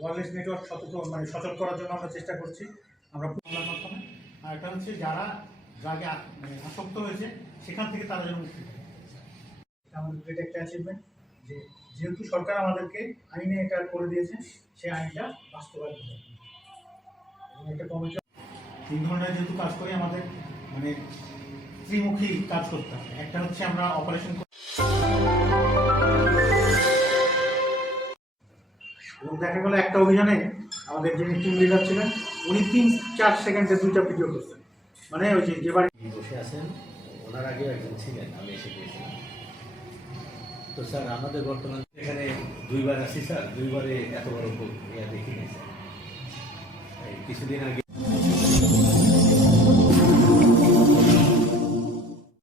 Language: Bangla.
ওয়্যারলেস নেটওয়ার্ক সচল করার জন্য আমরা চেষ্টা করছি আমরা প্রোগ্রামের মাধ্যমে। আর এটা হচ্ছে যারা ড্রাগে আসক্ত হয়েছে সেখান থেকে তারা যেন মুক্তি পায়। এটা আমাদের গ্রেট একটা অ্যাচিভমেন্ট যে যেহেতু সরকার আমাদেরকে আইনে এটা করে দিয়েছে, সেই আইনটা বাস্তবায়ন হবে। এবং একটা কমিটি 3 ধরনের যেহেতু কাজ করি, আমাদের ত্রিমুখী কাজ করতে হবে। একটা হচ্ছে আমরা অপারেশন এবং দেখা গেল একটা অভিযানে আমাদের যিনি টিম লিডার ছিলেন উনি 3-4 সেকেন্ডে 2টা ভিডিও করছেন। ওই যে বাড়ি বসে আছেন, ওনার আগেও একজন ছিলেন, আমি এসে পেয়েছিলাম। তো স্যার আমাদের বর্তমান এখানে 2বার আসি স্যার, 2বারে এত বড় দেখি নাই স্যার। কিছুদিন আগে